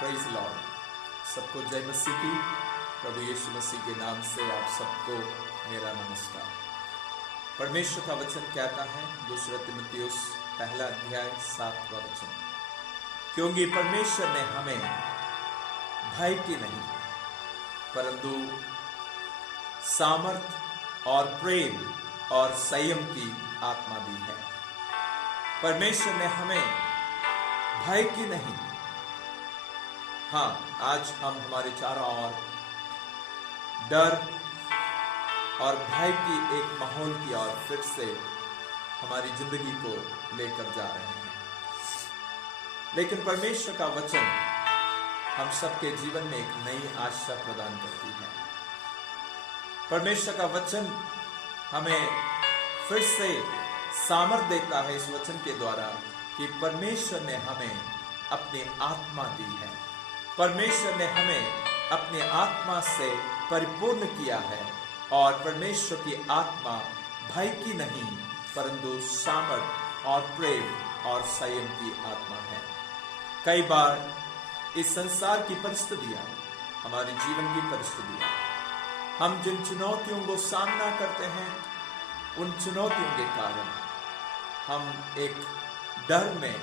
Praise Lord. सबको जय मसीह की। प्रभु यीशु मसीह के नाम से आप सबको मेरा नमस्कार। परमेश्वर का वचन कहता है 2 तीमुथियुस 1:7 वचन, क्योंकि परमेश्वर ने हमें भय की नहीं परंतु सामर्थ और प्रेम और संयम की आत्मा दी है। परमेश्वर ने हमें भय की नहीं। हाँ, आज हम हमारे चारों ओर डर और भय की एक माहौल की ओर फिर से हमारी जिंदगी को लेकर जा रहे हैं, लेकिन परमेश्वर का वचन हम सबके जीवन में एक नई आशा प्रदान करती है। परमेश्वर का वचन हमें फिर से सामर्थ देता है इस वचन के द्वारा कि परमेश्वर ने हमें अपनी आत्मा दी है। परमेश्वर ने हमें अपने आत्मा से परिपूर्ण किया है और परमेश्वर की आत्मा भय की नहीं परंतु सामर्थ और प्रेम और संयम की आत्मा है। कई बार इस संसार की परिस्थितियां, हमारे जीवन की परिस्थितियां, हम जिन चुनौतियों को सामना करते हैं उन चुनौतियों के कारण हम एक डर में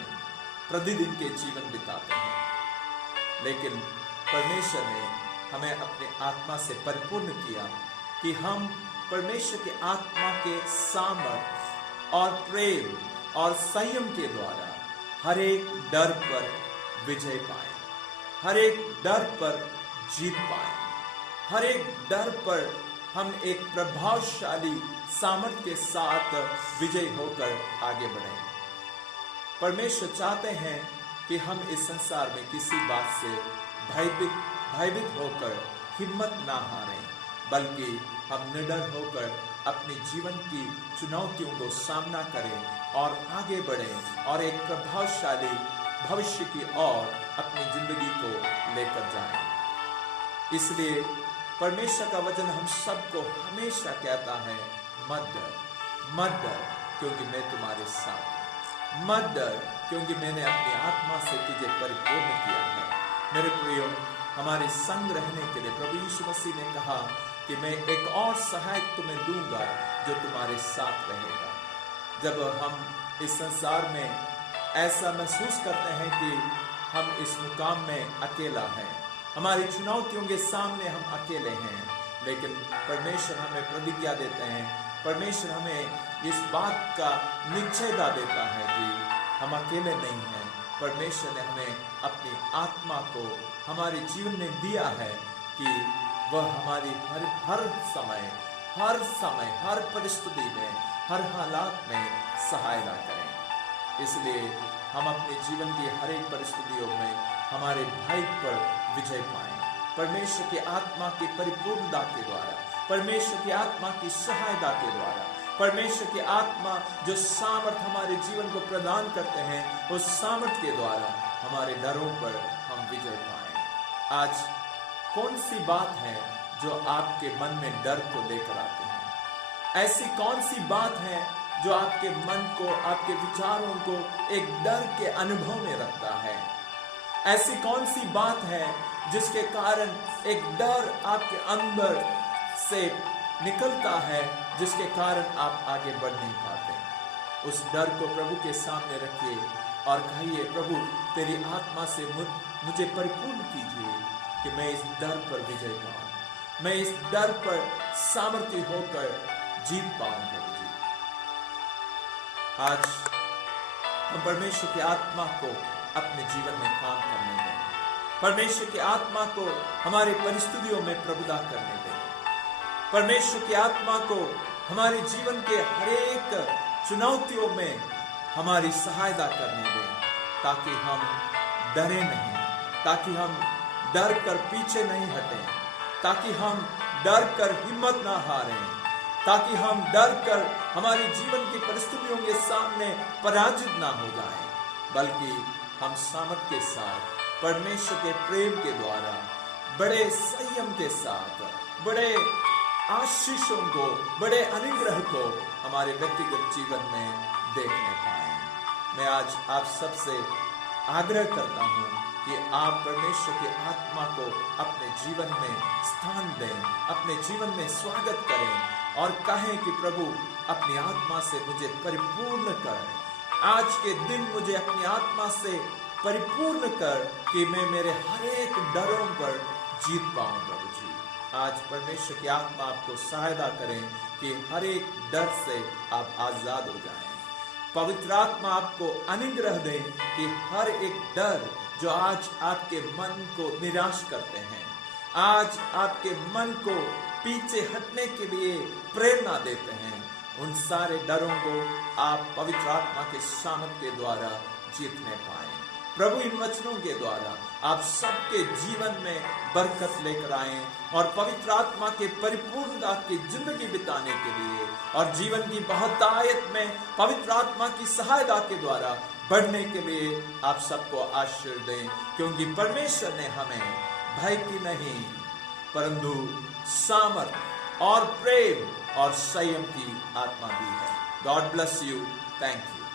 प्रतिदिन के जीवन बिताते हैं, लेकिन परमेश्वर ने हमें अपने आत्मा से परिपूर्ण किया कि हम परमेश्वर की आत्मा के सामर्थ और प्रेम और संयम के द्वारा हर एक डर पर विजय पाए, हर एक डर पर जीत पाए, हर एक डर पर हम एक प्रभावशाली सामर्थ के साथ विजय होकर आगे बढ़ें। परमेश्वर चाहते हैं कि हम इस संसार में किसी बात से भयभीत होकर हिम्मत ना हारें, बल्कि हम निडर होकर अपने जीवन की चुनौतियों को सामना करें और आगे बढ़ें और एक प्रभावशाली भविष्य की ओर अपनी जिंदगी को लेकर जाएं। इसलिए परमेश्वर का वचन हम सबको हमेशा कहता है, मत डर क्योंकि मैं तुम्हारे साथ, मत डर क्योंकि मैंने अपनी आत्मा से तुझे परिपूर्ण किया है। मेरे प्रियो, हमारे संग रहने के लिए प्रभु यीशु मसीह ने कहा कि मैं एक और सहायक तुम्हें दूंगा जो तुम्हारे साथ रहेगा। जब हम इस संसार में ऐसा महसूस करते हैं कि हम इस मुकाम में अकेला हैं, हमारी चुनौतियों के सामने हम अकेले हैं, लेकिन परमेश्वर हमें प्रतिज्ञा देते हैं, परमेश्वर हमें इस बात का निश्चयता देता है कि हम अकेले नहीं हैं। परमेश्वर ने हमें अपनी आत्मा को हमारे जीवन में दिया है कि वह हमारी हर समय, हर परिस्थिति में, हर हालात में सहायता करें। इसलिए हम अपने जीवन की हर एक परिस्थितियों में हमारे भाई पर विजय पाएं। परमेश्वर की आत्मा की परिपूर्णता के द्वारा, परमेश्वर की आत्मा की सहायता के द्वारा, परमेश्वर की आत्मा जो सामर्थ हमारे जीवन को प्रदान करते हैं, उस सामर्थ के द्वारा हमारे डरों पर हम विजय पाएं। आज कौन सी बात है जो आपके मन में डर को लेकर आती है? ऐसी कौन सी बात है जो आपके मन को, आपके विचारों को एक डर के अनुभव में रखता है? ऐसी कौन सी बात है जिसके कारण एक डर आपके अंदर से निकलता है, जिसके कारण आप आगे बढ़ नहीं पाते? उस डर को प्रभु के सामने रखिए और कहिए, प्रभु तेरी आत्मा से मुझे परिपूर्ण कीजिए कि मैं इस डर पर विजय पाऊं, मैं इस डर पर सामर्थ्य होकर जीत पाऊं। प्रभु जी, आज हम परमेश्वर की आत्मा को अपने जीवन में काम करने दें, परमेश्वर की आत्मा को हमारे परिस्थितियों में प्रभुता करने दें, परमेश्वर की आत्मा को हमारे जीवन के हर एक चुनौतियों में हमारी सहायता करने दें, ताकि हम डरे नहीं, ताकि हम डर कर पीछे नहीं हटें, ताकि हम डर कर हिम्मत ना हारें, ताकि हम डर कर हमारे जीवन की परिस्थितियों के सामने पराजित ना हो जाएं, बल्कि हम सामर्थ के साथ, परमेश्वर के प्रेम के द्वारा, बड़े संयम के साथ, बड़े आशीषों को, बड़े अनुग्रह को हमारे व्यक्तिगत जीवन में देखने पाए। मैं आज आप सबसे आग्रह करता हूं कि आप परमेश्वर की आत्मा को अपने जीवन में स्थान दें, अपने जीवन में स्वागत करें और कहें कि प्रभु अपनी आत्मा से मुझे परिपूर्ण कर, आज के दिन मुझे अपनी आत्मा से परिपूर्ण कर कि मैं मेरे हर एक डरों पर जीत पाऊं। प्रभु जी, आज परमेश्वर की आत्मा आपको सहायता करें कि हर एक डर से आप आजाद हो जाएं। पवित्र आत्मा आपको अनुग्रह दे कि हर एक डर जो आज आपके मन को निराश करते हैं, आज आपके मन को पीछे हटने के लिए प्रेरणा देते हैं, उन सारे डरों को आप पवित्र आत्मा के सामर्थ के द्वारा जीतने पाएं। प्रभु इन वचनों के द्वारा आप सबके जीवन में बरकत लेकर आए और पवित्र आत्मा के परिपूर्णता की जिंदगी बिताने के लिए और जीवन की बहुतायत में पवित्र आत्मा की सहायता के द्वारा बढ़ने के लिए आप सबको आशीर्वाद दें, क्योंकि परमेश्वर ने हमें भय की नहीं परंतु सामर्थ और प्रेम और संयम की आत्मा दी है। God bless you. Thank you.